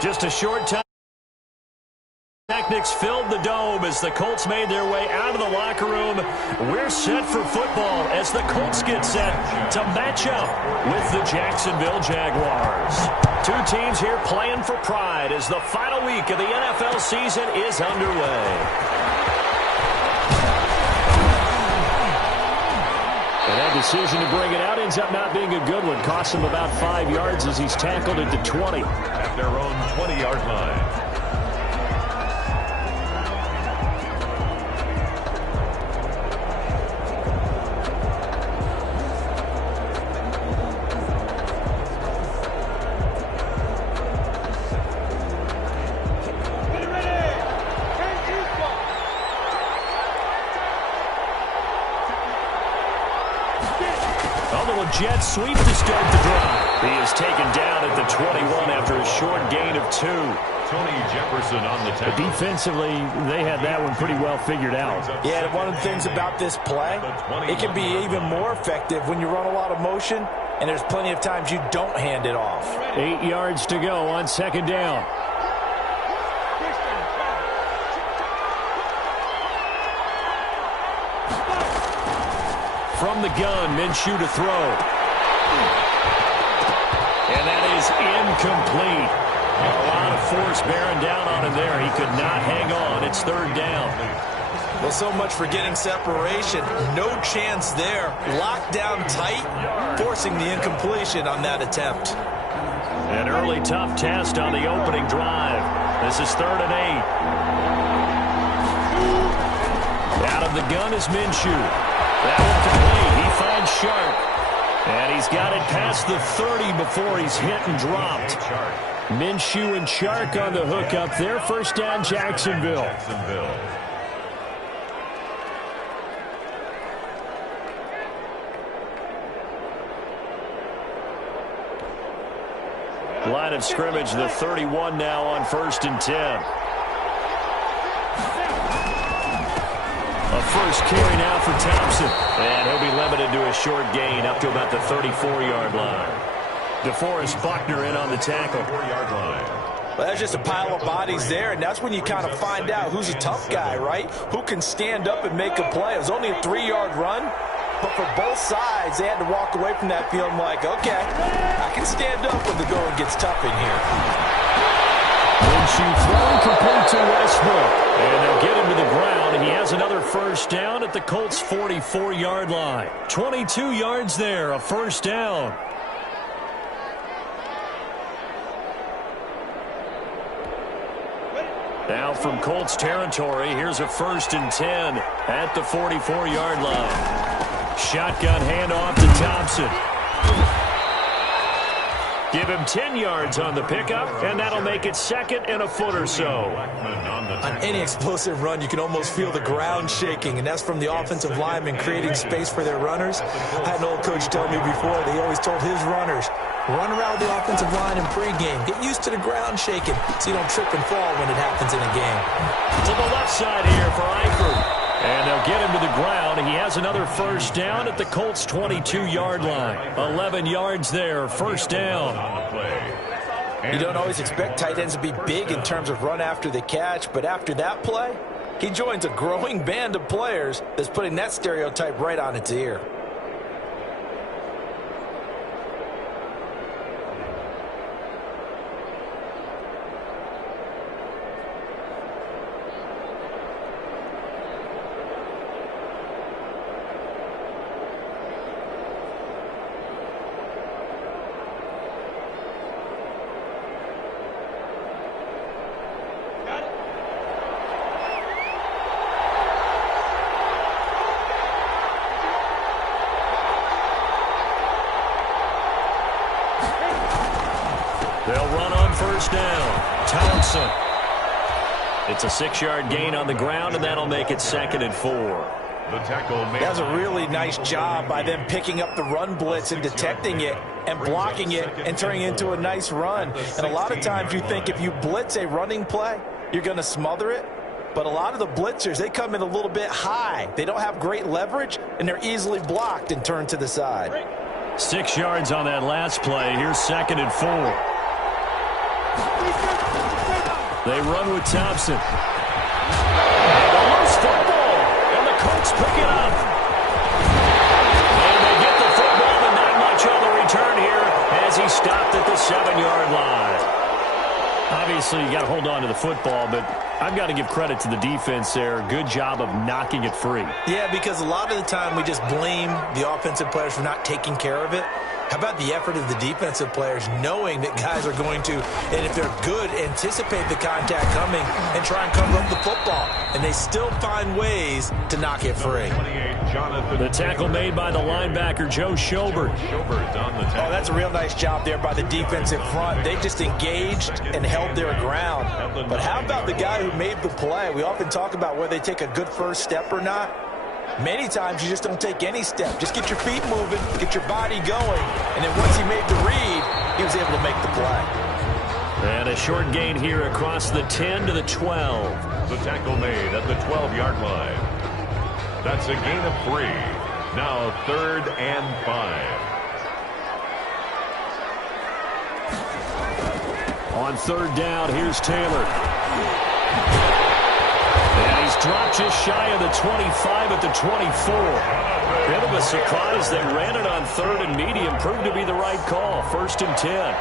Just a short time. Technics filled the dome as the Colts made their way out of the locker room. We're set for football as the Colts get set to match up with the Jacksonville Jaguars. Two teams here playing for pride as the final week of the NFL season is underway. And that decision to bring it out ends up not being a good one. Costs him about 5 yards as he's tackled at the 20. At their own 20-yard line. Jet sweep to start the drive. He is taken down at the 21 after a short gain of 2. Tony Jefferson on the tackle. But defensively, they had that one pretty well figured out. Yeah, one of the things about this play, it can be even more effective when you run a lot of motion, and there's plenty of times you don't hand it off. 8 yards to go on second down. From the gun, Minshew to throw. And that is incomplete. A lot of force bearing down on him there. He could not hang on. It's third down. Well, so much for getting separation. No chance there. Locked down tight, forcing the incompletion on that attempt. An early tough test on the opening drive. This is 3rd and 8. Out of the gun is Minshew. That one complete. He finds Sharp. And he's got it past the 30 before he's hit and dropped. Minshew and Shark on the hook up there. First down, Jacksonville. Line of scrimmage, the 31 now on 1st and 10. A first carry now for Thompson. And he'll be limited to a short gain up to about the 34-yard line. DeForest Buckner in on the tackle. 4-yard line. Well, there's just a pile of bodies there, and that's when you kind of find out who's a tough guy, right? Who can stand up and make a play. It was only a 3-yard run, but for both sides, they had to walk away from that feeling like, okay, I can stand up when the going gets tough in here. Minshew thrown complete to Westbrook. And they'll get him to the ground, and he has another first down at the Colts' 44-yard line. 22 yards there, a first down. Now from Colts territory, here's a 1st and 10 at the 44-yard line. Shotgun handoff to Thompson. Give him 10 yards on the pickup, and that'll make it 2nd and a foot or so. On any explosive run, you can almost feel the ground shaking, and that's from the offensive linemen creating space for their runners. I had an old coach tell me before, that he always told his runners, run around the offensive line in pregame. Get used to the ground shaking so you don't trip and fall when it happens in a game. To the left side here for Eifert. And they'll get him to the ground. He has another first down at the Colts' 22-yard line. 11 yards there, first down. You don't always expect tight ends to be big in terms of run after the catch, but after that play, he joins a growing band of players that's putting that stereotype right on its ear. They'll run on first down. Thompson. It's a 6-yard gain on the ground, and that'll make it 2nd and 4. The tackle made. That was a really nice job by them picking up the run blitz and detecting it and blocking it and turning it into a nice run. And a lot of times you think if you blitz a running play, you're going to smother it. But a lot of the blitzers, they come in a little bit high. They don't have great leverage, and they're easily blocked and turned to the side. 6 yards on that last play. Here's 2nd and 4. They run with Thompson. And a loose football. And the Colts pick it up. And they get the football, and not much on the return here as he stopped at the 7-yard line. Obviously, you got to hold on to the football, but I've got to give credit to the defense there. Good job of knocking it free. Yeah, because a lot of the time we just blame the offensive players for not taking care of it. How about the effort of the defensive players knowing that guys are going to, and if they're good, anticipate the contact coming and try and cover up the football. And they still find ways to knock it free. The tackle made by the linebacker, Joe Schobert. Oh, that's a real nice job there by the defensive front. They just engaged and held their ground. But how about the guy who made the play? We often talk about whether they take a good first step or not. Many times you just don't take any step. Just get your feet moving, get your body going, and then once he made the read, he was able to make the play. And a short gain here across the 10 to the 12. The tackle made at the 12-yard line. That's a gain of 3. Now 3rd and 5. On 3rd down, here's Taylor. And he's dropped just shy of the 25 at the 24. Bit of a surprise. They ran it on 3rd and medium. Proved to be the right call. 1st and 10.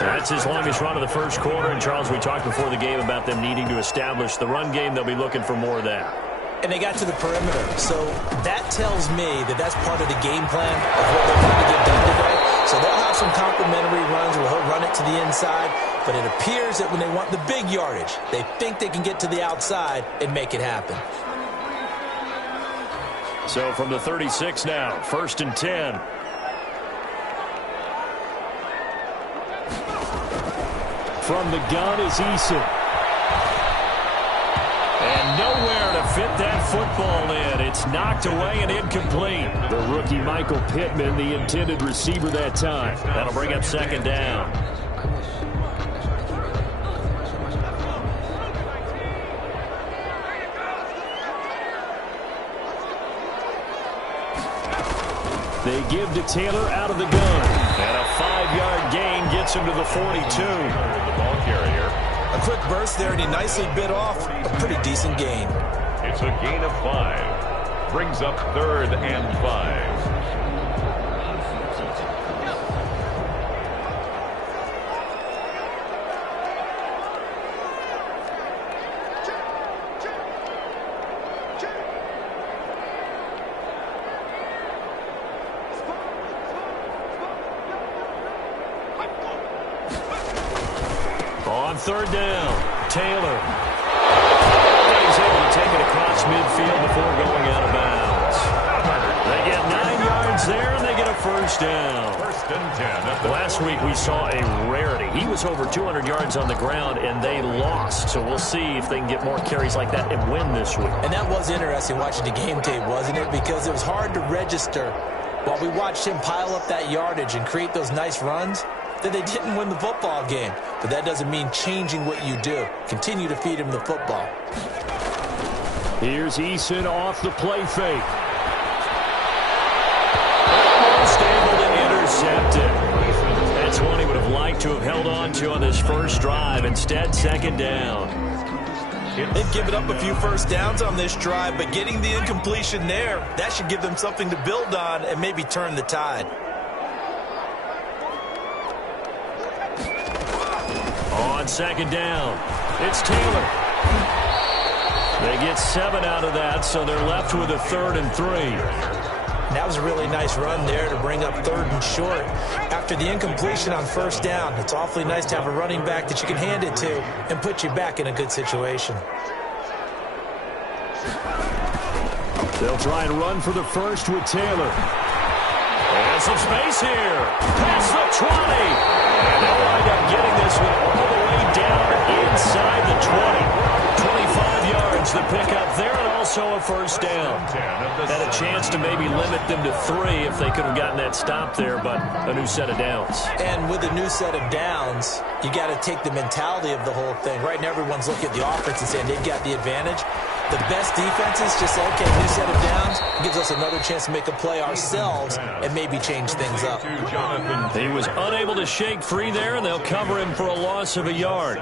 That's his longest run of the first quarter. And, Charles, we talked before the game about them needing to establish the run game. They'll be looking for more of that. And they got to the perimeter. So that tells me that that's part of the game plan of what they're trying to get done today. So they'll have some complimentary runs where he'll run it to the inside. But it appears that when they want the big yardage, they think they can get to the outside and make it happen. So from the 36 now, 1st and 10. From the gun is Eason. And nowhere to fit that football in. It's knocked away and incomplete. The rookie Michael Pittman, the intended receiver that time. That'll bring up 2nd down. They give to Taylor out of the gun. And a 5-yard gain gets him to the 42. The ball carrier. A quick burst there, and he nicely bit off a pretty decent gain. It's a gain of 5. Brings up 3rd and 5. On 3rd down, Taylor. He's able to take it across midfield before going out of bounds. They get 9 yards there, and they get a 1st down. 1st and 10. Last week we saw a rarity. He was over 200 yards on the ground, and they lost. So we'll see if they can get more carries like that and win this week. And that was interesting watching the game tape, wasn't it? Because it was hard to register while we watched him pile up that yardage and create those nice runs that they didn't win the football game. But that doesn't mean changing what you do. Continue to feed him the football. Here's Eason off the play fake. Almost able to intercept it. That's one he would have liked to have held on to on this first drive. Instead, 2nd down. They've given up a few first downs on this drive, but getting the incompletion there, that should give them something to build on and maybe turn the tide. On 2nd down, it's Taylor. They get 7 out of that, so they're left with a 3rd and 3. That was a really nice run there to bring up 3rd and short. After the incompletion on 1st down, it's awfully nice to have a running back that you can hand it to and put you back in a good situation. They'll try and run for the 1st with Taylor. And some space here. Past the 20. And they'll wind up getting this one all the way down inside the 20. 25 yards to pick up there, and also a 1st down. Had a chance to maybe limit them to 3 if they could have gotten that stop there, but a new set of downs. And with a new set of downs, you got to take the mentality of the whole thing. Right now, everyone's looking at the offense and saying they've got the advantage. The best defenses just say, okay, new set of downs, gives us another chance to make a play ourselves and maybe change things up. He was unable to shake free there, and they'll cover him for a loss of a yard.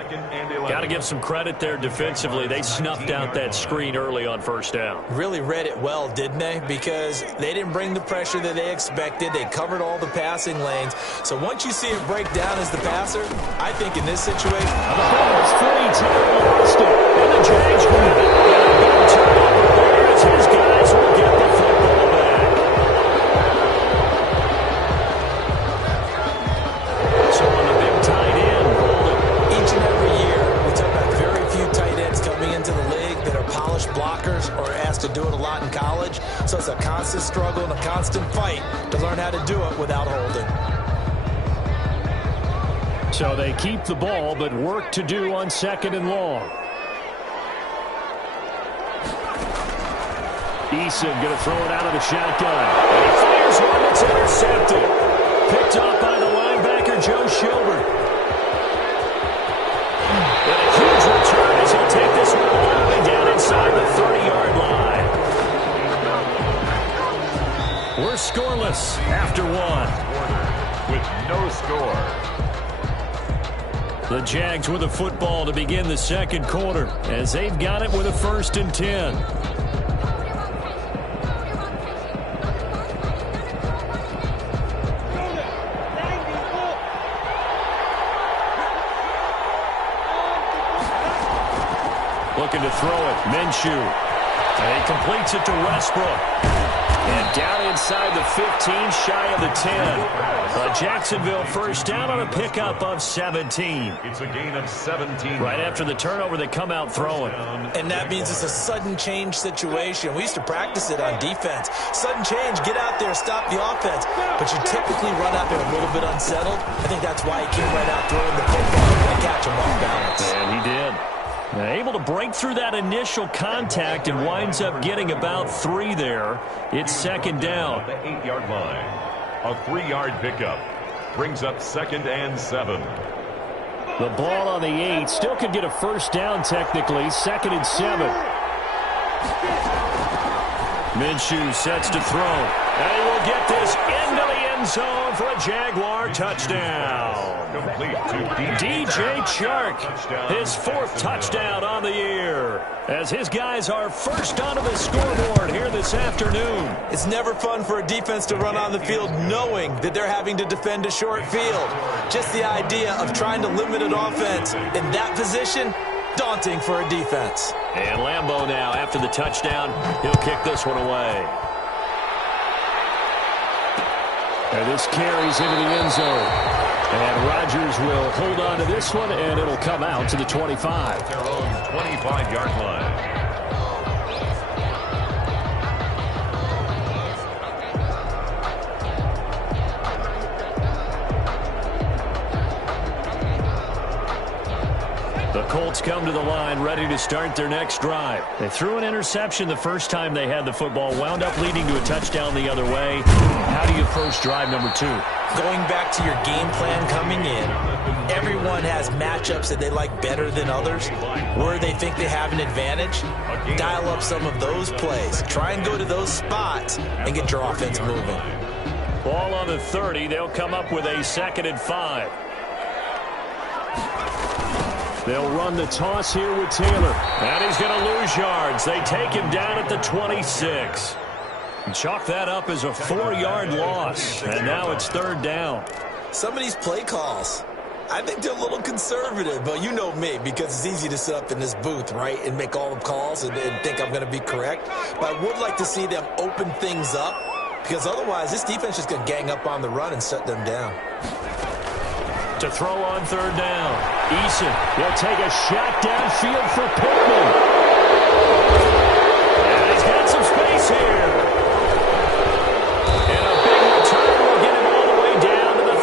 Got to give some credit there defensively. They snuffed out that screen early on first down. Really read it well, didn't they? Because they didn't bring the pressure that they expected. They covered all the passing lanes. So once you see it break down as the passer, I think in this situation, the ball is free. Taylor lost it. And the Jags grab it. Turnover there as his guys will get the football back. So on the big tight end, each and every year, we talk about very few tight ends coming into the league that are polished blockers or asked to do it a lot in college. So it's a constant struggle and a constant fight to learn how to do it without holding. So they keep the ball, but work to do on second and long. Eason going to throw it out of the shotgun. And he fires one that's intercepted. Picked off by the linebacker, Joe Schilbert. And a huge return as he'll take this one all the way down inside the 30-yard line. We're scoreless after one. With no score. The Jags with the football to begin the second quarter as they've got it with a 1st and 10. Looking to throw it. Minshew. And he completes it to Westbrook. And down inside the 15, shy of the 10. Jacksonville first down on a pickup of 17. It's a gain of 17. Right after the turnover, they come out throwing. And that means it's a sudden change situation. We used to practice it on defense. Sudden change, get out there, stop the offense. But you typically run out there a little bit unsettled. I think that's why he came right out throwing the football and catch him off balance. And he did. Able to break through that initial contact and winds up getting about 3 there. It's second down. The 8-yard line. A 3-yard pickup. Brings up 2nd and 7. The ball on the 8. Still could get a first down technically. 2nd and 7. Minshew sets to throw. And he will get this into the end zone for a Jaguar touchdown. Complete to DJ Chark, his 4th touchdown on the year, as his guys are first onto the scoreboard here this afternoon. It's never fun for a defense to run on the field knowing that they're having to defend a short field. Just the idea of trying to limit an offense in that position, daunting for a defense. And Lambeau now, after the touchdown, he'll kick this one away. And this carries into the end zone. And Rodgers will hold on to this one, and it'll come out to the 25. Their own 25-yard line. The Colts come to the line ready to start their next drive. They threw an interception the first time they had the football, wound up leading to a touchdown the other way. How do you approach drive number 2? Going back to your game plan coming in, everyone has matchups that they like better than others, where they think they have an advantage. Dial up some of those plays. Try and go to those spots and get your offense moving. Ball on the 30. They'll come up with a 2nd and 5. They'll run the toss here with Taylor. And he's going to lose yards. They take him down at the 26. Chalk that up as a 4-yard loss. And now it's 3rd down. Some of these play calls, I think they're a little conservative, but you know me, because it's easy to sit up in this booth, right, and make all the calls and think I'm going to be correct. But I would like to see them open things up, because otherwise this defense is going to gang up on the run and shut them down. To throw on 3rd down. Eason will take a shot downfield for Pittman. And he's got some space here. And a big return will get him all the way down to the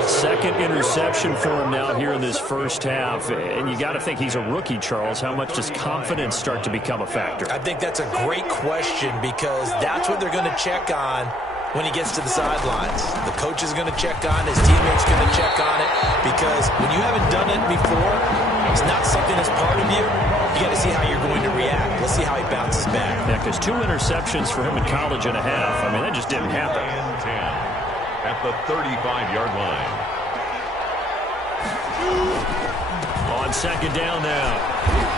35. Second interception for him now here in this first half. And you got to think he's a rookie, Charles. How much does confidence start to become a factor? I think that's a great question, because that's what they're going to check on when he gets to the sidelines. The coach is going to check on, his teammates going to check on it, because when you haven't done it before, it's not something that's part of you. You got to see how you're going to react. Let's see how he bounces back. Yeah, because 2 interceptions for him in college and a half. I mean, that just didn't happen. And 10 at the 35-yard line. On second down now,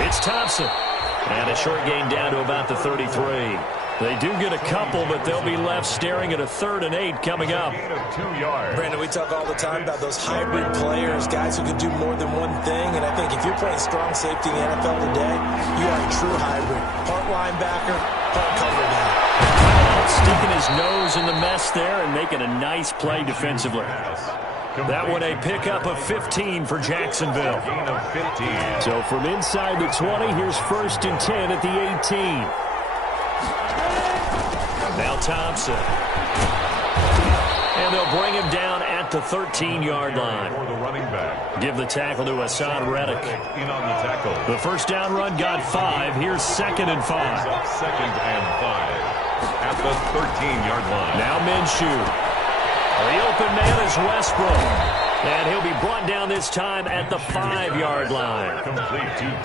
it's Thompson. And a short gain down to about the 33. They do get a couple, but they'll be left staring at a 3rd and 8 coming up. Gain of 2 yards. Brandon, we talk all the time about those hybrid players, guys who can do more than one thing. And I think if you're playing strong safety in the NFL today, you are a true hybrid. Part linebacker, part cover guy. Sticking his nose in the mess there and making a nice play defensively. That one a pickup of 15 for Jacksonville. Gain of 15. So from inside the 20, here's 1st and 10 at the 18. Now Thompson. And they'll bring him down at the 13-yard line. For the running back. Give the tackle to Hassan Reddick. In on the tackle. The first down run got 5. Here's 2nd and 5. 2nd and 5 at the 13-yard line. Now Minshew. The open man is Westbrook. And he'll be brought down this time at the 5-yard line.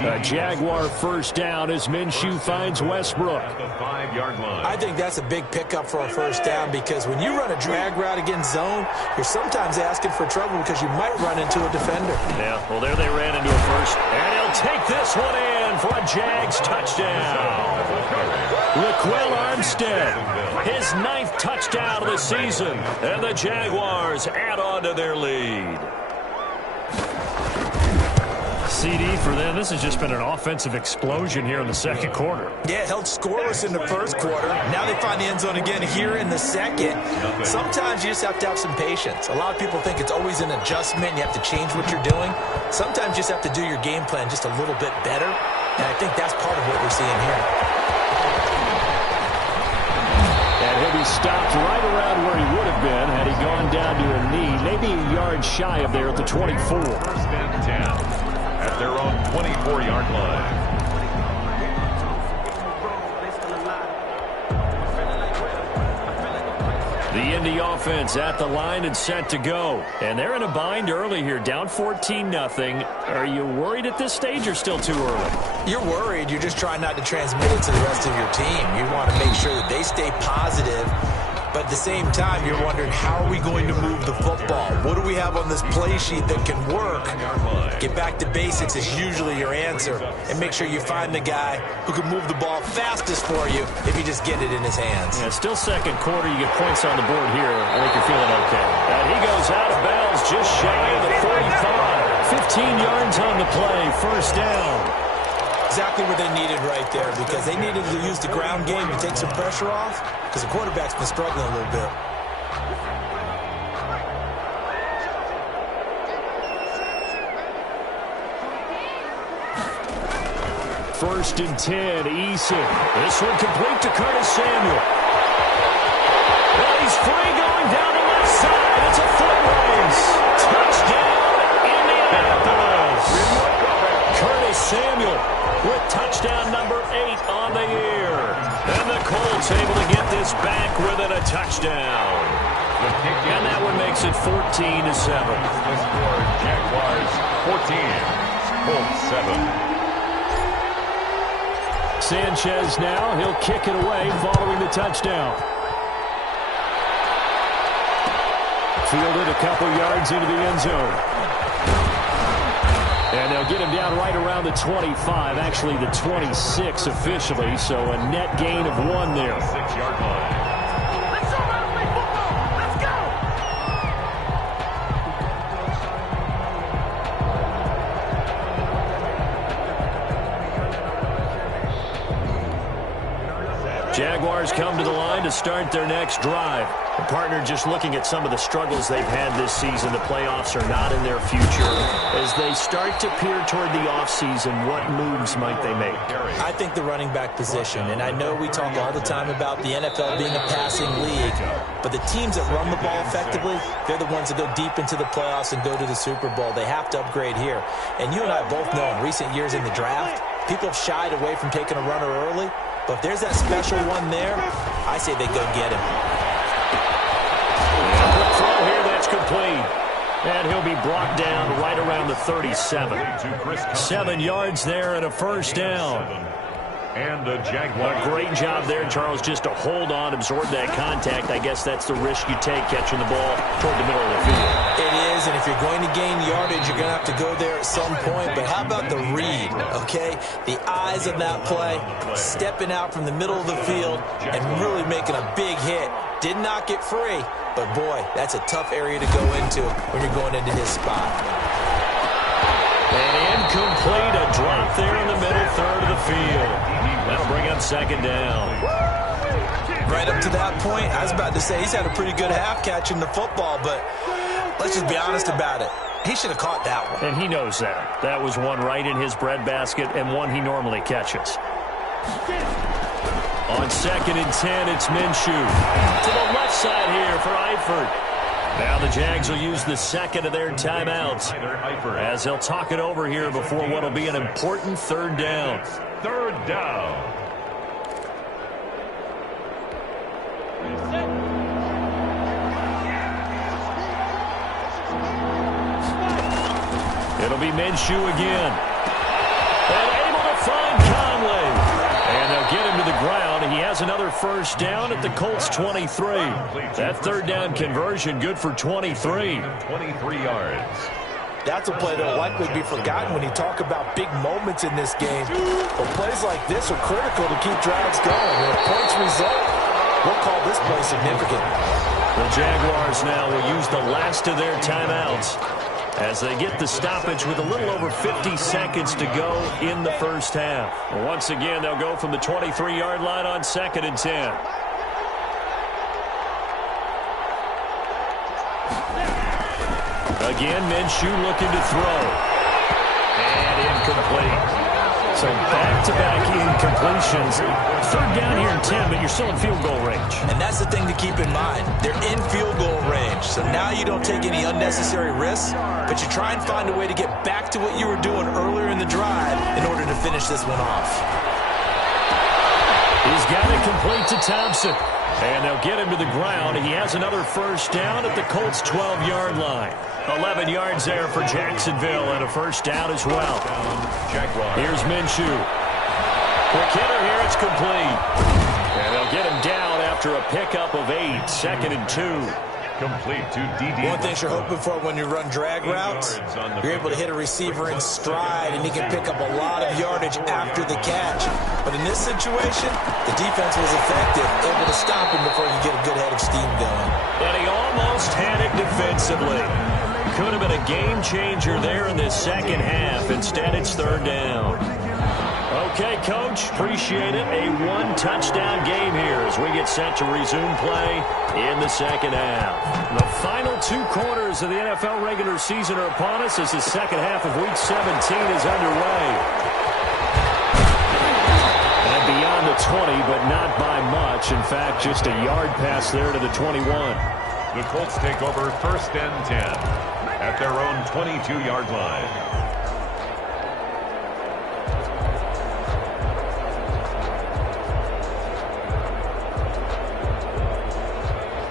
A Jaguar first down as Minshew finds Westbrook. At the 5-yard line. I think that's a big pickup for a first down because when you run a drag route against zone, you're sometimes asking for trouble because you might run into a defender. Yeah, well, there they ran into a first. And he'll take this one in for a Jags touchdown. Raquel Armstead, his 9th touchdown of the season. And the Jaguars add on to their lead. CD for them. This has just been an offensive explosion here in the second quarter. Yeah, held scoreless in the first quarter. Now they find the end zone again here in the second. Sometimes you just have to have some patience. A lot of people think it's always an adjustment. You have to change what you're doing. Sometimes you just have to do your game plan just a little bit better. And I think that's part of what we're seeing here. And he'll be stopped right around where he would have been had he gone down to a knee, maybe a yard shy of there at the 24. 1st and 10 at their own 24-yard line. The Indy offense at the line and set to go. And they're in a bind early here, down 14-0. Are you worried at this stage or still too early? You're worried. You're just trying not to transmit it to the rest of your team. You want to make sure that they stay positive. But at the same time, you're wondering, how are we going to move the football? What do we have on this play sheet that can work? Get back to basics is usually your answer. And make sure you find the guy who can move the ball fastest for you if you just get it in his hands. Yeah, still second quarter. You get points on the board here. I think you're feeling okay. And he goes out of bounds just shy of the 45. 15 yards on the play. First down. Exactly what they needed right there because they needed to use the ground game to take some pressure off because the quarterback's been struggling a little bit. First and 10, Eason. This one complete to Curtis Samuel. Well, he's free going down the left side. It's a foot race. Touchdown, Indianapolis. Curtis Samuel with touchdown number 8 on the year. And the Colts able to get this back within a touchdown. And that one makes it 14-7. The score, Jaguars 14, Colts 7. Sanchez now, he'll kick it away following the touchdown. Fielded a couple yards into the end zone. And they'll get him down right around the 25, actually the 26 officially, so a net gain of 1 there. 6-yard line. Jaguars come to the line to start their next drive. The partner just looking at some of the struggles they've had this season. The playoffs are not in their future. As they start to peer toward the offseason, what moves might they make? I think the running back position, and I know we talk all the time about the NFL being a passing league, but the teams that run the ball effectively, they're the ones that go deep into the playoffs and go to the Super Bowl. They have to upgrade here. And you and I both know in recent years in the draft, people have shied away from taking a runner early. But if there's that special one there, I say they go get him. Quick throw here, that's complete. And he'll be brought down right around the 37. 7 yards there and a first down. And the Jaguars. A great job there, Charles, just to hold on, absorb that contact. I guess that's the risk you take catching the ball toward the middle of the field. It is, and if you're going to gain yardage, you're going to have to go there at some point. But how about the read, okay? The eyes of that play, stepping out from the middle of the field and really making a big hit. Did not get free, but boy, that's a tough area to go into when you're going into his spot. And incomplete, a drop there in the middle third of the field. That'll bring up second down. Right up to that point, I was about to say he's had a pretty good half catching the football, but let's just be honest about it. He should have caught that one. And he knows that. That was one right in his breadbasket and one he normally catches. On 2nd and 10, it's Minshew. To the left side here for Eifert. Now the Jags will use the second of their timeouts as they'll talk it over here before what will be an important third down. Third down. It'll be Minshew again. And able to find Conley. And they'll get him to the ground. He has another first down at the Colts 23. That third down conversion good for 23. 23 yards. That's a play that will likely be forgotten when you talk about big moments in this game. But plays like this are critical to keep drives going. And if points result, we'll call this play significant. The Jaguars now will use the last of their timeouts as they get the stoppage with a little over 50 seconds to go in the first half. Once again, they'll go from the 23-yard line on 2nd and 10. Again, Minshew looking to throw. And incomplete. So back-to-back incompletions. Third down here in 10, but you're still in field goal range. And that's the thing to keep in mind. They're in field goal range. So now you don't take any unnecessary risks, but you try and find a way to get back to what you were doing earlier in the drive in order to finish this one off. He's got it complete to Thompson. And they'll get him to the ground. He has another first down at the Colts' 12-yard line. 11 yards there for Jacksonville and a first down as well. Here's Minshew. Quick hitter here, it's complete. And they'll get him down after a pickup of 8, 2nd and 2. Complete to DD. One thing you're hoping for when you run drag routes, you're able to hit a receiver in stride, and he can pick up a lot of yardage after the catch. But in this situation, the defense was effective, able to stop him before you get a good head of steam going. And he almost had it defensively. Could have been a game changer there in this second half. Instead, it's third down. Okay, Coach, appreciate it. A one-touchdown game here as we get set to resume play in the second half. The final 2 quarters of the NFL regular season are upon us as the second half of Week 17 is underway. And beyond the 20, but not by much. In fact, just a yard pass there to the 21. The Colts take over 1st and 10 at their own 22-yard line.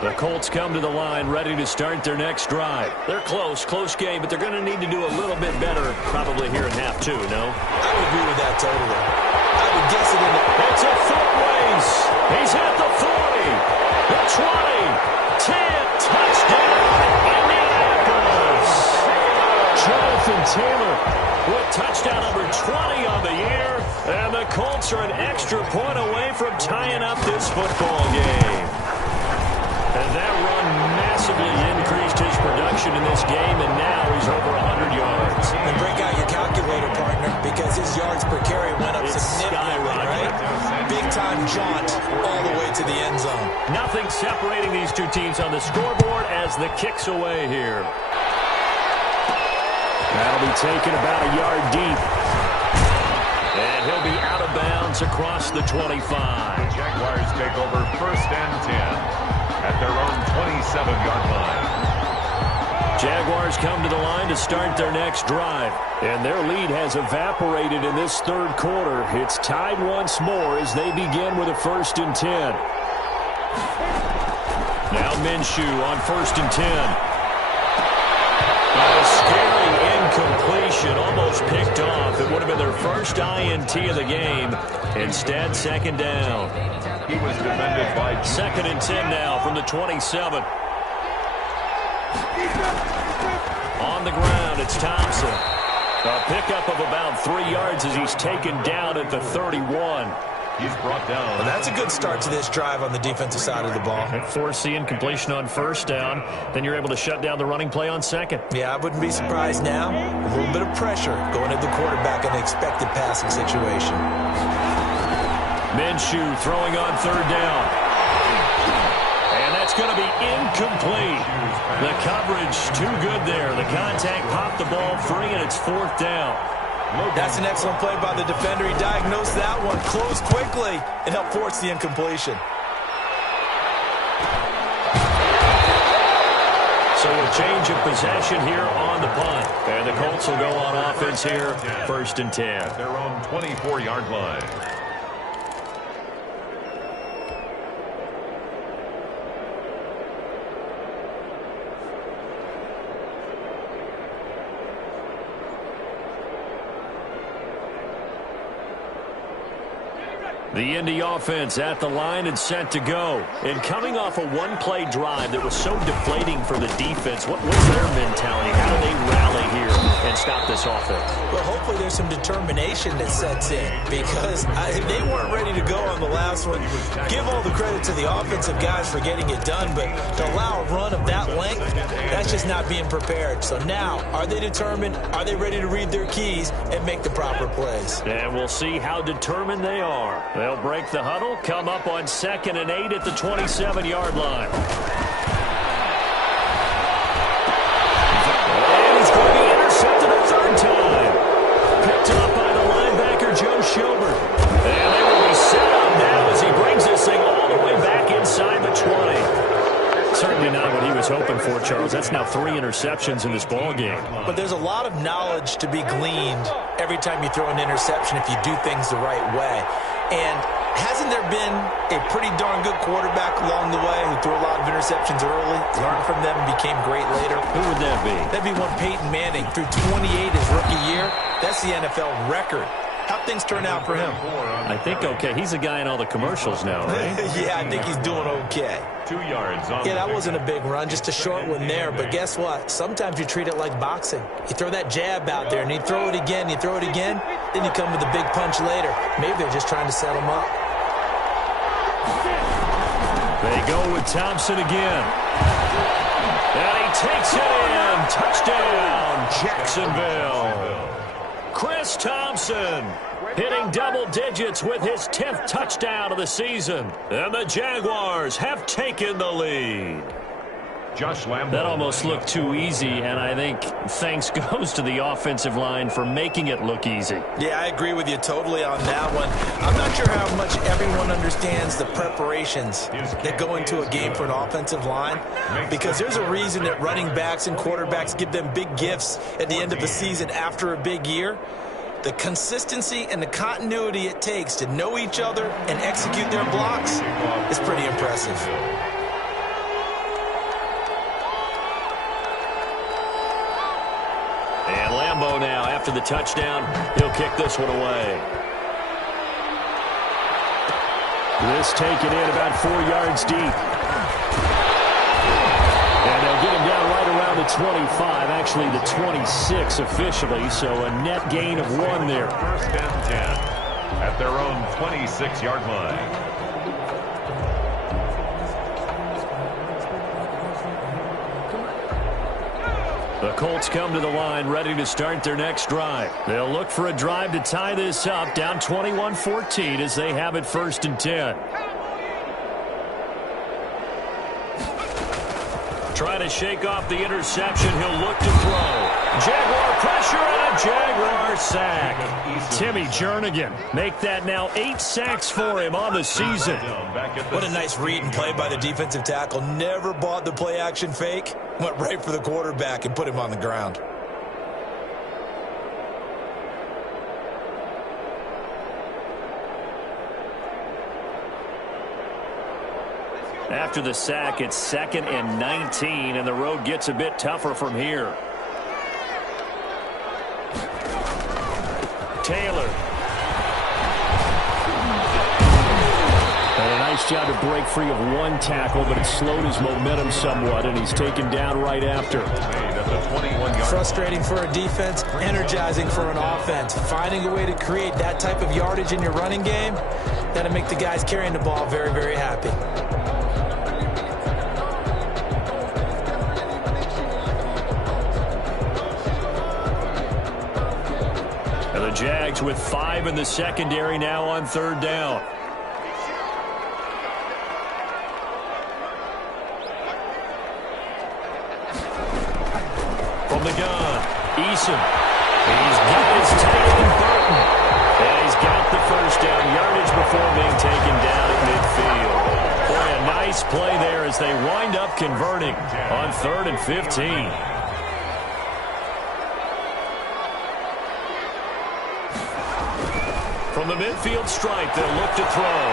The Colts come to the line ready to start their next drive. They're close game, but they're going to need to do a little bit better probably here in half 2, no? I would agree with that totally. I would guess it in the... It's a foot race. He's at the 40, the 20, 10, touchdown, Indianapolis. Jonathan Taylor with touchdown number 20 on the year, and the Colts are an extra point away from tying up this football game. And that run massively increased his production in this game, and now he's over 100 yards. And break out your calculator, partner, because his yards per carry went up significantly, right? Big-time jaunt all the way to the end zone. Nothing separating these two teams on the scoreboard as the kick's away here. That'll be taken about a yard deep. And he'll be out of bounds across the 25. The Jaguars take over 1st and 10. At their own 27-yard line. Jaguars come to the line to start their next drive. And their lead has evaporated in this third quarter. It's tied once more as they begin with a 1st and 10. Now Minshew on 1st and 10. picked off. It would have been their first INT of the game. Instead, second down. He was defended by 2nd and 10 now from the 27. On the ground, it's Thompson. A pickup of about 3 yards as he's taken down at the 31. He's brought down. Well, that's a good start to this drive on the defensive side of the ball. Force the incompletion on first down. Then you're able to shut down the running play on second. Yeah, I wouldn't be surprised now. A little bit of pressure going at the quarterback in an expected passing situation. Minshew throwing on 3rd down. And that's going to be incomplete. The coverage too good there. The contact popped the ball free, and it's 4th down. That's an excellent play by the defender. He diagnosed that one, closed quickly, and helped force the incompletion. So a change of possession here on the punt. And the Colts will go on offense here, 1st and 10. At their own 24-yard line. The Indy offense at the line and set to go. And coming off a one-play drive that was so deflating for the defense, what's their mentality? How do they rally here and stop this offense? Well, hopefully there's some determination that sets in, because they weren't ready to go on the last one. Give all the credit to the offensive guys for getting it done, but to allow a run of that length, that's just not being prepared. So now, are they determined? Are they ready to read their keys and make the proper plays? And we'll see how determined they are. They'll break the huddle, come up on 2nd and 8 at the 27-yard line. And he's going to be intercepted a 3rd time. Picked up by the linebacker, Joe Schobert. And they will be set up now as he brings this thing all the way back inside the 20. Certainly not what he was hoping for, Charles. That's now 3 interceptions in this ball game. But there's a lot of knowledge to be gleaned every time you throw an interception if you do things the right way. And hasn't there been a pretty darn good quarterback along the way who threw a lot of interceptions early, learned from them, and became great later? Who would that be? That'd be one Peyton Manning. Threw 28 his rookie year. That's the NFL record. How'd things turn out for him? I think okay. He's a guy in all the commercials now, right? Yeah, I think he's doing okay. 2 yards on. Yeah, that wasn't a big run, just a short one there. But guess what? Sometimes you treat it like boxing. You throw that jab out there, and you throw it again, then you come with a big punch later. Maybe they're just trying to set him up. They go with Thompson again. And he takes it in. Touchdown, Jacksonville. Chris Thompson hitting double digits with his 10th touchdown of the season. And the Jaguars have taken the lead. Josh Lambo. That almost looked too easy, and I think thanks goes to the offensive line for making it look easy. Yeah, I agree with you totally on that one. I'm not sure how much everyone understands the preparations that go into a game for an offensive line, because there's a reason that running backs and quarterbacks give them big gifts at the end of the season after a big year. The consistency and the continuity it takes to know each other and execute their blocks is pretty impressive. And Lambo now, after the touchdown, he'll kick this one away. This taken in about 4 yards deep. And they'll get him down right around the 25, actually the 26 officially, so a net gain of 1 there. 1st and 10 at their own 26-yard line. The Colts come to the line ready to start their next drive. They'll look for a drive to tie this up, down 21-14 as they have it 1st and 10. Trying to shake off the interception. He'll look to throw. Jaguar pressure and a Jaguar sack. Timmy Jernigan make that now 8 sacks for him on the season. What a nice read and play by the defensive tackle. Never bought the play-action fake. Went right for the quarterback and put him on the ground. After the sack, it's 2nd and 19, and the road gets a bit tougher from here. Taylor. And a nice job to break free of one tackle, but it slowed his momentum somewhat, and he's taken down right after. Frustrating for a defense, energizing for an offense. Finding a way to create that type of yardage in your running game, that'll make the guys carrying the ball very, very happy. And the Jags with 5 in the secondary now on 3rd down. From the gun, Eason. He's got his tight end Burton. And he's got the first down yardage before being taken down at midfield. Boy, a nice play there as they wind up converting on 3rd and 15. From the midfield stripe, they'll look to throw.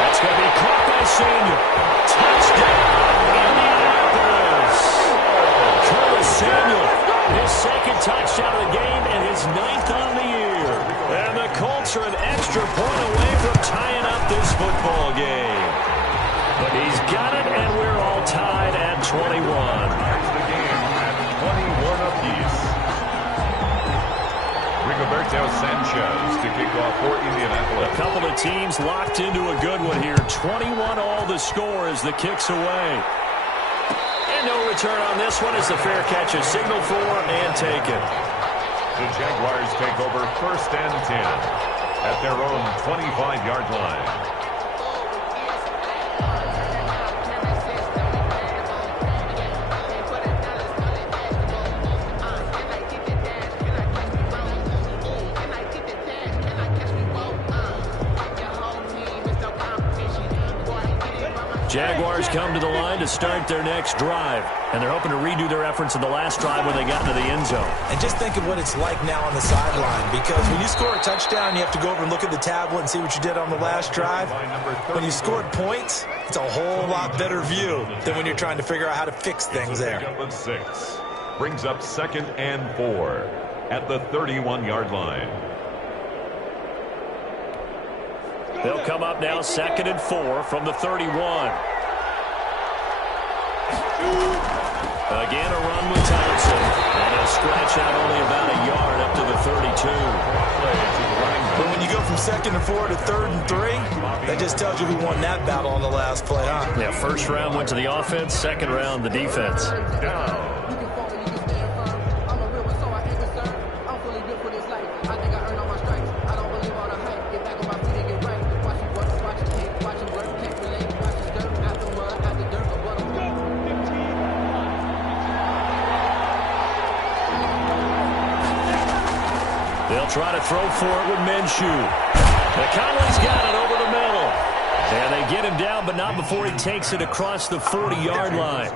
That's going to be caught by Samuel. Touchdown, Indianapolis. Samuel, his 2nd touchdown of the game and his 9th on the year. And the Colts are an extra point away from tying up this football game. But he's got it, and we're all tied at 21. The game at 21 apiece. Rigoberto Sanchez to kick off for Indianapolis. A couple of teams locked into a good one here. 21 all the score as the kick's away. No return on this one as the fair catch is signaled for and taken. The Jaguars take over 1st and 10 at their own 25-yard line. Jaguars come to the line to start their next drive, and they're hoping to redo their efforts in the last drive when they got into the end zone. And just think of what it's like now on the sideline, because when you score a touchdown, you have to go over and look at the tablet and see what you did on the last drive. When you scored points, it's a whole lot better view than when you're trying to figure out how to fix things there. Six brings up 2nd and 4 at the 31-yard line. They'll come up now 2nd and 4 from the 31. Again, a run with Thompson. And he'll scratch out only about a yard up to the 32. But when you go from 2nd and 4 to 3rd and 3, that just tells you who won that battle on the last play, huh? Yeah, 1st round went to the offense, 2nd round the defense. They'll try to throw for it with Minshew. Conley's got it over the middle. And they get him down, but not before he takes it across the 40-yard line.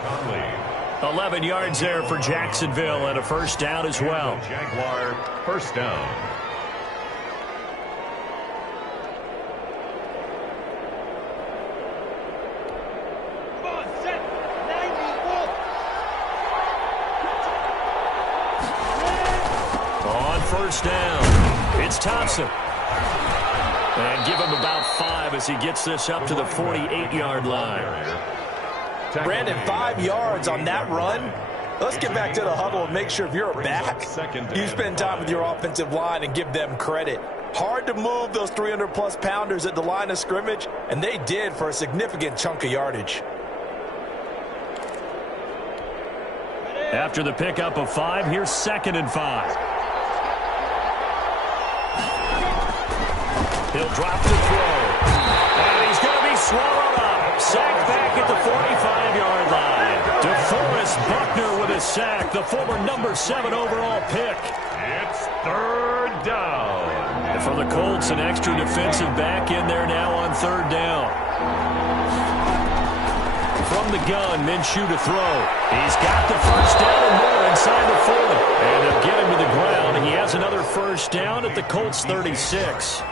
11 yards there for Jacksonville and a 1st down as well. Jaguar 1st down. On 1st down, it's Thompson. And give him about 5 as he gets this up to the 48-yard line. Brandon, 5 yards on that run. Let's get back to the huddle and make sure if you're back, you spend time with your offensive line and give them credit. Hard to move those 300-plus pounders at the line of scrimmage, and they did for a significant chunk of yardage. After the pickup of 5, here's 2nd and 5. He'll drop the throw. And he's going to be swallowed up. Sacked back at the 45-yard line. DeForest Buckner with a sack, the former number 7 overall pick. It's 3rd down. And for the Colts, an extra defensive back in there now on 3rd down. From the gun, Minshew to throw. He's got the 1st down and more inside the 40. And they'll get him to the ground. And he has another 1st down at the Colts 36.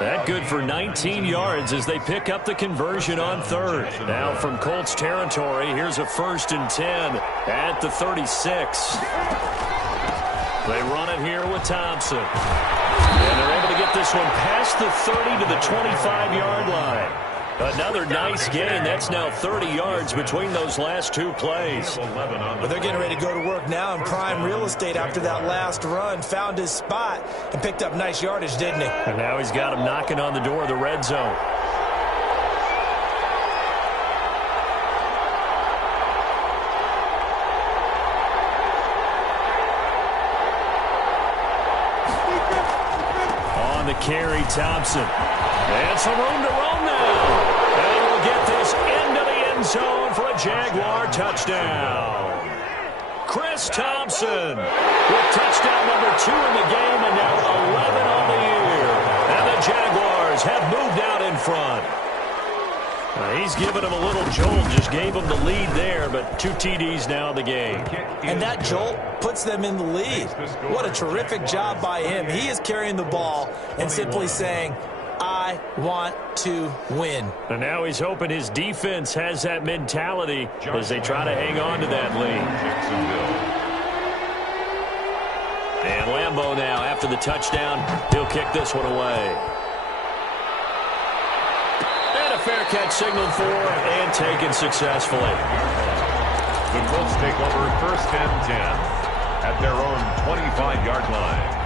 That good for 19 yards as they pick up the conversion on 3rd. Now from Colts territory, here's a 1st and 10 at the 36. They run it here with Thompson. And they're able to get this one past the 30 to the 25-yard line. Another nice gain. That's now 30 yards between those last two plays. But they're getting ready to go to work now in prime real estate after that last run. Found his spot and picked up nice yardage, didn't he? And now he's got him knocking on the door of the red zone. On the carry, Thompson. And some room to roam now. And we'll get this into the end zone for a Jaguar touchdown. Chris Thompson with touchdown number 2 in the game and now 11 on the year. And the Jaguars have moved out in front. He's given him a little jolt, just gave him the lead there, but 2 TDs now in the game. And that jolt puts them in the lead. What a terrific job by him. He is carrying the ball and simply saying, I want to win. And now he's hoping his defense has that mentality as they try to hang on to that lead. And Lambeau now, after the touchdown, he'll kick this one away. And a fair catch signaled for and taken successfully. The Colts take over 1st and 10 at their own 25-yard line.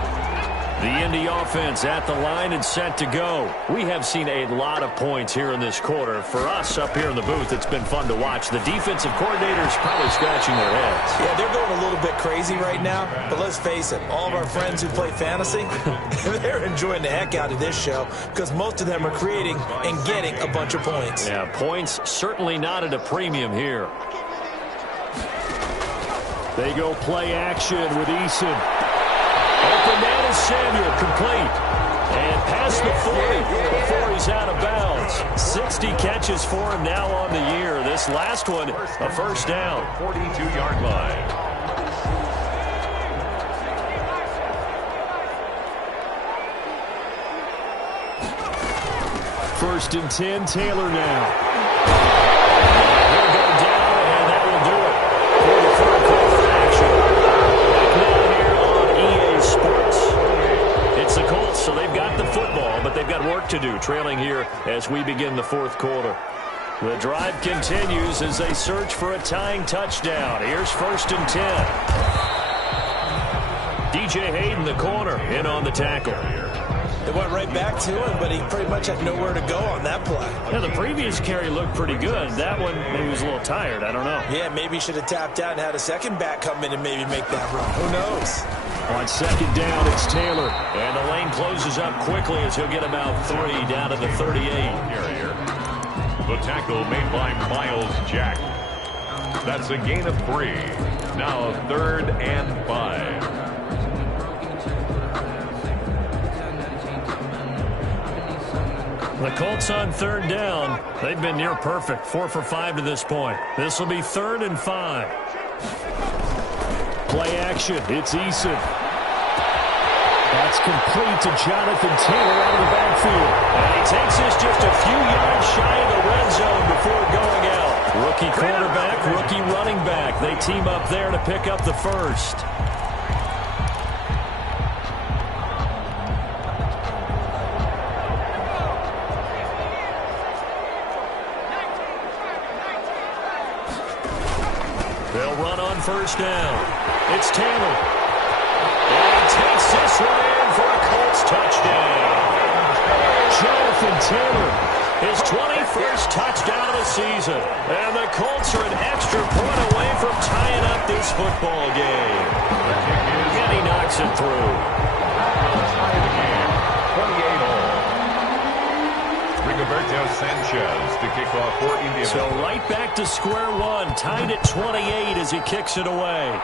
The Indy offense at the line and set to go. We have seen a lot of points here in this quarter. For us up here in the booth, it's been fun to watch. The defensive coordinators probably scratching their heads. Yeah, they're going a little bit crazy right now, but let's face it, all of our friends who play fantasy, they're enjoying the heck out of this show because most of them are creating and getting a bunch of points. Yeah, points certainly not at a premium here. They go play action with Eason. Open man is Samuel, complete. And past the 40 before he's out of bounds. 60 catches for him now on the year. This last one, a first down. 42-yard line. First and 10, Taylor now. He'll go down, and that will do it for the third quarter action. Back now here on EA Sports. It's the Colts, so they've got the football, but they've got work to do, trailing here as we begin the fourth quarter. The drive continues as they search for a tying touchdown. Here's 1st and 10. DJ Hayden, the corner, in on the tackle. They went right back to him, but he pretty much had nowhere to go on that play. Yeah, the previous carry looked pretty good. That one, maybe was a little tired. I don't know. Yeah, maybe he should have tapped out and had a second back come in and maybe make that run. Who knows? On second down, it's Taylor. And the lane closes up quickly as he'll get about 3 down to the 38. The tackle made by Miles Jack. That's a gain of 3. Now 3rd and 5. The Colts on 3rd down. They've been near perfect. 4 for 5 to this point. This will be 3rd and 5. Play action. It's Eason. That's complete to Jonathan Taylor out of the backfield. And he takes this just a few yards shy of the red zone before going out. Rookie quarterback, rookie running back. They team up there to pick up the first. They'll run on 1st down. It's Taylor. And he takes this one in for a Colts touchdown. Jonathan Taylor, his 21st touchdown of the season. And the Colts are an extra point away from tying up this football game. And he knocks it through. Tie the game, 28-all. Rigoberto Sanchez to kick off for Indiana. So right back to square one, tied at 28 as he kicks it away.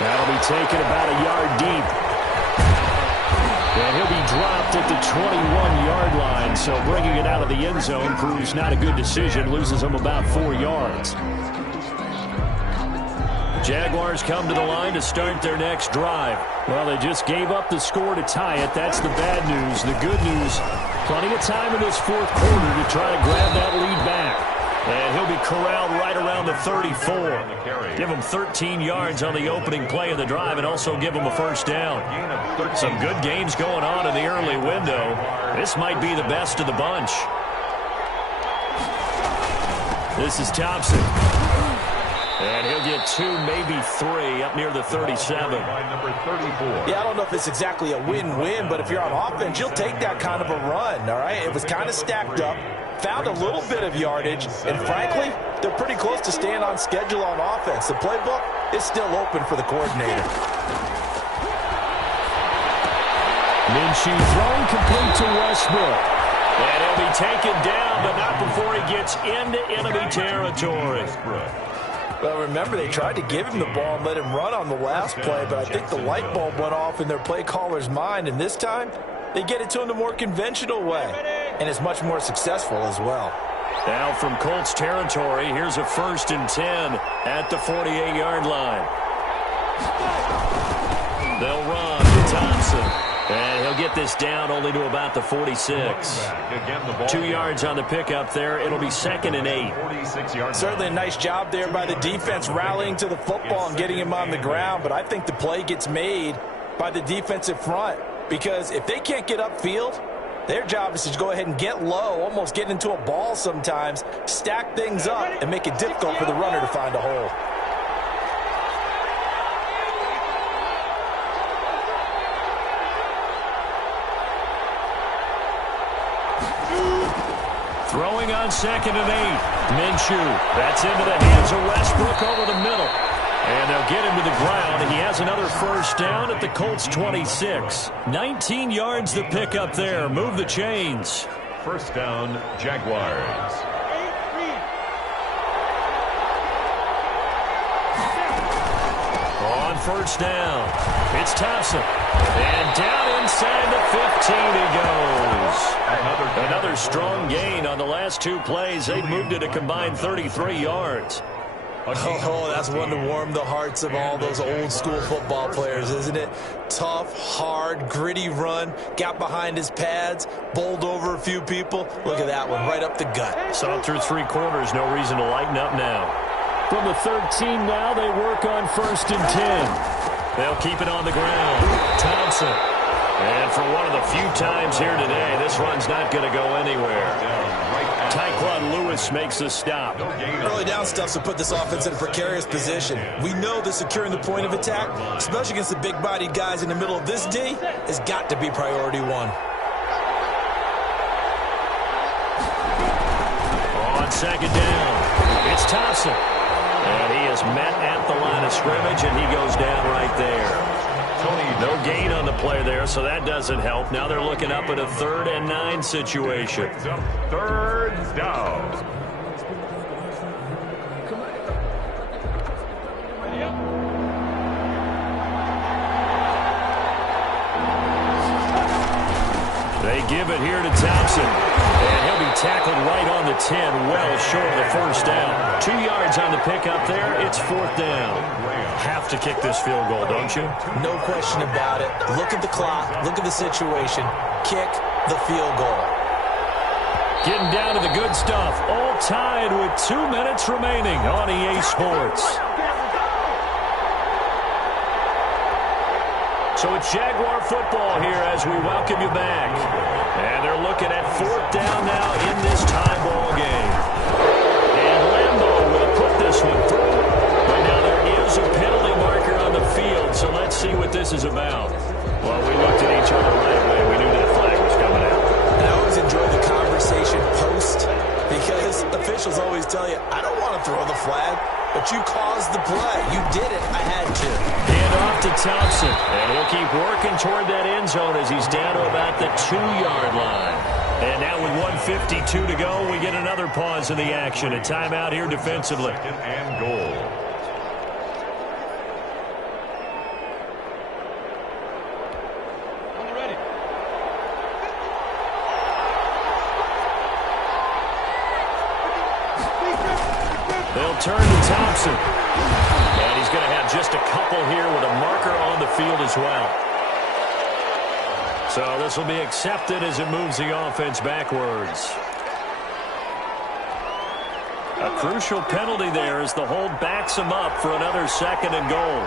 That'll be taken about a yard deep. And he'll be dropped at the 21-yard line, so bringing it out of the end zone proves not a good decision, loses him about 4 yards. Jaguars come to the line to start their next drive. Well, they just gave up the score to tie it. That's the bad news. The good news, plenty of time in this fourth quarter to try to grab that lead back. And he'll be corralled right around the 34. Give him 13 yards on the opening play of the drive and also give him a first down. Some good games going on in the early window. This might be the best of the bunch. This is Thompson. And he'll get 2, maybe 3 up near the 37. Yeah, I don't know if it's exactly a win-win, but if you're on offense, you'll take that kind of a run, all right? It was kind of stacked up, found a little bit of yardage, and frankly, they're pretty close to staying on schedule on offense. The playbook is still open for the coordinator. Minshew throwing complete to Westbrook. And he'll be taken down, but not before he gets into enemy territory. Well, remember, they tried to give him the ball and let him run on the last play, but I think the light bulb went off in their play caller's mind, and this time they get it to him the more conventional way, and it's much more successful as well. Now from Colts territory, here's a 1st and 10 at the 48-yard line. They'll run to Thompson. And he'll get this down only to about the 46. 2 yards on the pickup there. It'll be 2nd and 8. Certainly a nice job there by the defense rallying to the football and getting him on the ground. But I think the play gets made by the defensive front. Because if they can't get upfield, their job is to go ahead and get low, almost get into a ball sometimes, stack things up, and make it difficult for the runner to find a hole. Throwing on 2nd and 8. Minshew. That's into the hands of Westbrook over the middle. And they'll get him to the ground. And he has another first down at the Colts 26. 19 yards the pickup there. Move the chains. First down, Jaguars. On first down, it's Thompson. And down inside the 15 he goes. Another strong gain on the last 2 plays. They moved it a combined 33 yards. Oh, that's one to warm the hearts of all those old school football players, isn't it? Tough, hard, gritty run, got behind his pads, bowled over a few people. Look at that one, right up the gut. Saw through 3 quarters, no reason to lighten up now. From the 13 now, they work on 1st and 10. They'll keep it on the ground. Thompson. And for one of the few times here today, this run's not going to go anywhere. Tyquan Lewis makes the stop. Early down stuff to put this offense in a precarious position. We know that securing the point of attack, especially against the big-bodied guys in the middle of this D, has got to be priority 1. On 2nd down, it's Thompson. And he is met at the line of scrimmage, and he goes down right there. No gain on the play there, so that doesn't help. Now they're looking up at a 3rd and 9 situation. 3rd down. They give it here to Thompson. And he'll be tackled right on the 10, well short of the first down. 2 yards on the pickup there. It's 4th down. Have to kick this field goal, don't you? No question about it. Look at the clock. Look at the situation. Kick the field goal. Getting down to the good stuff. All tied with 2 minutes remaining on EA Sports. So it's Jaguar football here as we welcome you back. And they're looking at 4th down now in this tie ball game. And Lambeau will put this one through. But now there is a penalty marker on the field, so let's see what this is about. Well, we looked at each other right away. We knew that flag was coming out. And I always enjoy the conversation post because officials always tell you, I don't want to throw the flag, but you caused the play. You did it. I had to. Hand off to Thompson. And he'll keep working toward that end zone as he's down to about the 2-yard line. And now with 1:52 to go, we get another pause in the action. A timeout here defensively. 2nd and goal. They'll turn to Thompson. And he's going to have just a couple here with a marker on the field as well. So this will be accepted as it moves the offense backwards. A crucial penalty there as the hold backs him up for another 2nd and goal.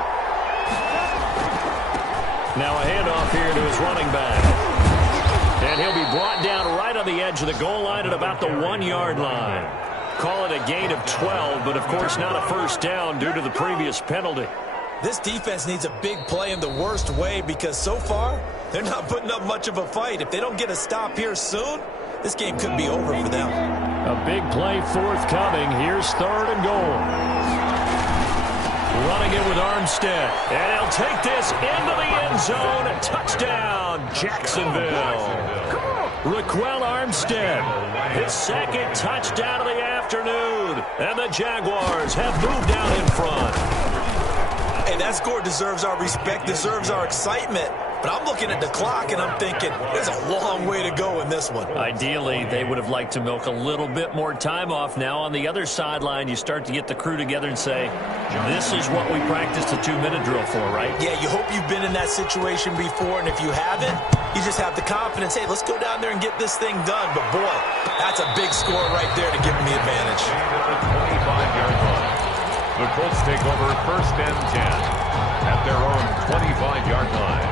Now a handoff here to his running back. And he'll be brought down right on the edge of the goal line at about the 1-yard line. Call it a gain of 12, but of course not a first down due to the previous penalty. This defense needs a big play in the worst way because so far they're not putting up much of a fight. If they don't get a stop here soon, this game could be over for them. A big play forthcoming. Here's 3rd and goal. Running it with Armstead. And he'll take this into the end zone. Touchdown, Jacksonville. Raquel Armstead, his 2nd touchdown of the afternoon. And the Jaguars have moved down in front. Hey, that score deserves our respect, deserves our excitement. But I'm looking at the clock, and I'm thinking there's a long way to go in this one. Ideally, they would have liked to milk a little bit more time off. Now, on the other sideline, you start to get the crew together and say, this is what we practiced the 2-minute drill for, right? Yeah, you hope you've been in that situation before, and if you haven't, you just have the confidence, hey, let's go down there and get this thing done. But, boy, that's a big score right there to give them the advantage. The Colts take over 1st and 10 at their own 25-yard line.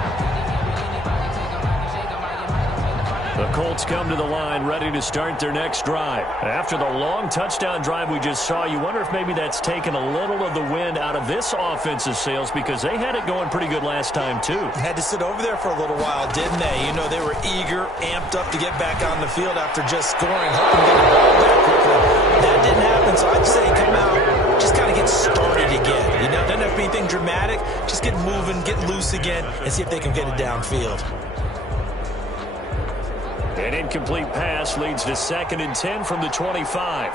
The Colts come to the line ready to start their next drive. After the long touchdown drive we just saw, you wonder if maybe that's taken a little of the wind out of this offense's sails because they had it going pretty good last time, too. Had to sit over there for a little while, didn't they? You know, they were eager, amped up to get back on the field after just scoring, hoping to get the ball back quickly. That didn't happen, so I'd say come out, just kind of get started again. You know, doesn't have to be anything dramatic. Just get moving, get loose again, and see if they can get it downfield. An incomplete pass leads to 2nd and 10 from the 25.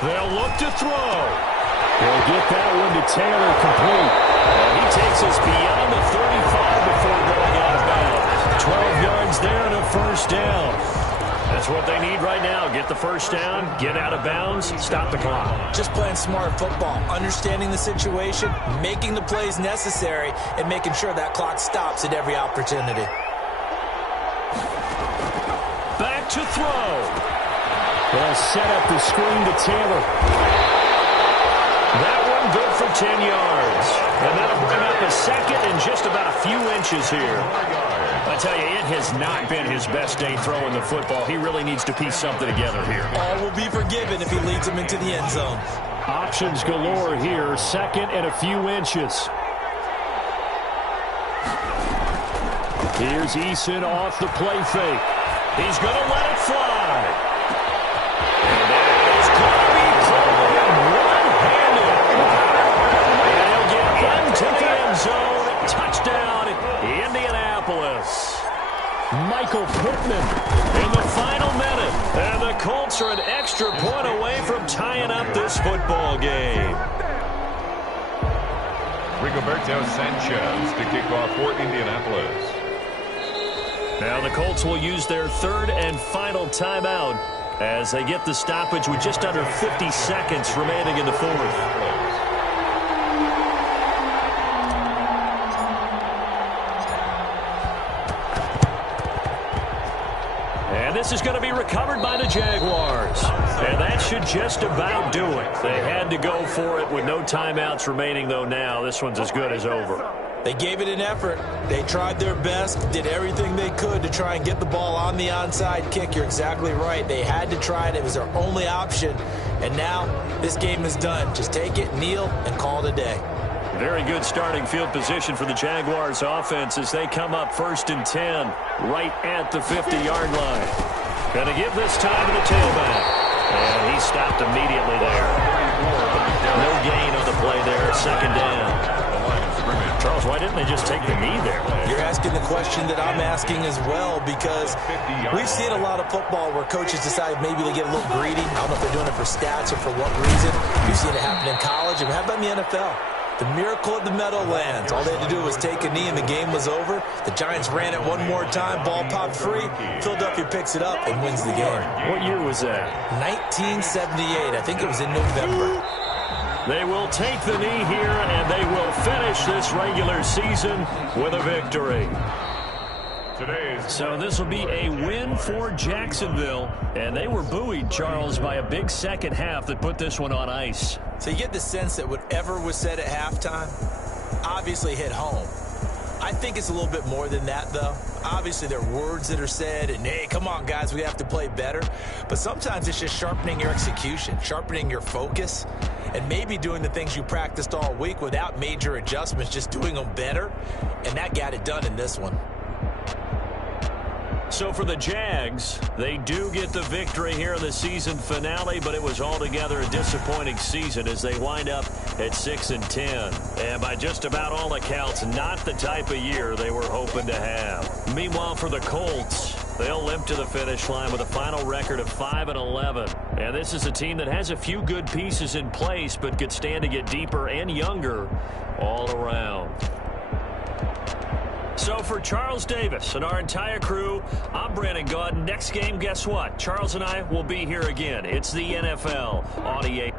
They'll look to throw. They'll get that one to Taylor complete. And he takes us beyond the 35 before going out of bounds. 12 yards there and a first down. That's what they need right now. Get the first down, get out of bounds, stop the clock. Just playing smart football, understanding the situation, making the plays necessary, and making sure that clock stops at every opportunity. Back to throw. They'll set up the screen to Taylor. That one good for 10 yards. And that'll bring up a 2nd and just about a few inches here. I tell you, it has not been his best day throwing the football. He really needs to piece something together here. All will be forgiven if he leads them into the end zone. Options galore here. 2nd and a few inches. Here's Eason off the play fake. He's going to let it fly. And that is going to be caught one-handed. And he'll get into the end zone. Touchdown, Indianapolis. Michael Pittman in the final minute. And the Colts are an extra point away from tying up this football game. Rigoberto Sanchez to kick off for Indianapolis. Now the Colts will use their 3rd and final timeout as they get the stoppage with just under 50 seconds remaining in the 4th. This is going to be recovered by the Jaguars. And that should just about do it. They had to go for it with no timeouts remaining, though now. This one's as good as over. They gave it an effort. They tried their best, did everything they could to try and get the ball on the onside kick. You're exactly right. They had to try it. It was their only option. And now this game is done. Just take it, kneel, and call it a day. Very good starting field position for the Jaguars offense as they come up 1st and 10 right at the 50-yard line. Going to give this time to the tailback. And he stopped immediately there. No gain on the play there, 2nd down. Charles, why didn't they just take the knee there? You're asking the question that I'm asking as well because we've seen a lot of football where coaches decide maybe they get a little greedy. I don't know if they're doing it for stats or for what reason. We've seen it happen in college, and how about in the NFL? The miracle of the Meadowlands. All they had to do was take a knee and the game was over. The Giants ran it one more time. Ball popped free. Philadelphia picks it up and wins the game. What year was that? 1978. I think it was in November. They will take the knee here, and they will finish this regular season with a victory. So this will be a win for Jacksonville. And they were buoyed, Charles, by a big second half that put this one on ice. So you get the sense that whatever was said at halftime obviously hit home. I think it's a little bit more than that, though. Obviously, there are words that are said, and, hey, come on, guys, we have to play better. But sometimes it's just sharpening your execution, sharpening your focus, and maybe doing the things you practiced all week without major adjustments, just doing them better. And that got it done in this one. So for the Jags, they do get the victory here in the season finale, but it was altogether a disappointing season as they wind up at 6-10. And by just about all accounts, not the type of year they were hoping to have. Meanwhile, for the Colts, they'll limp to the finish line with a final record of 5-11. And this is a team that has a few good pieces in place, but could stand to get deeper and younger all around. So for Charles Davis and our entire crew, I'm Brandon Gaudin. Next game, guess what? Charles and I will be here again. It's the NFL on EA.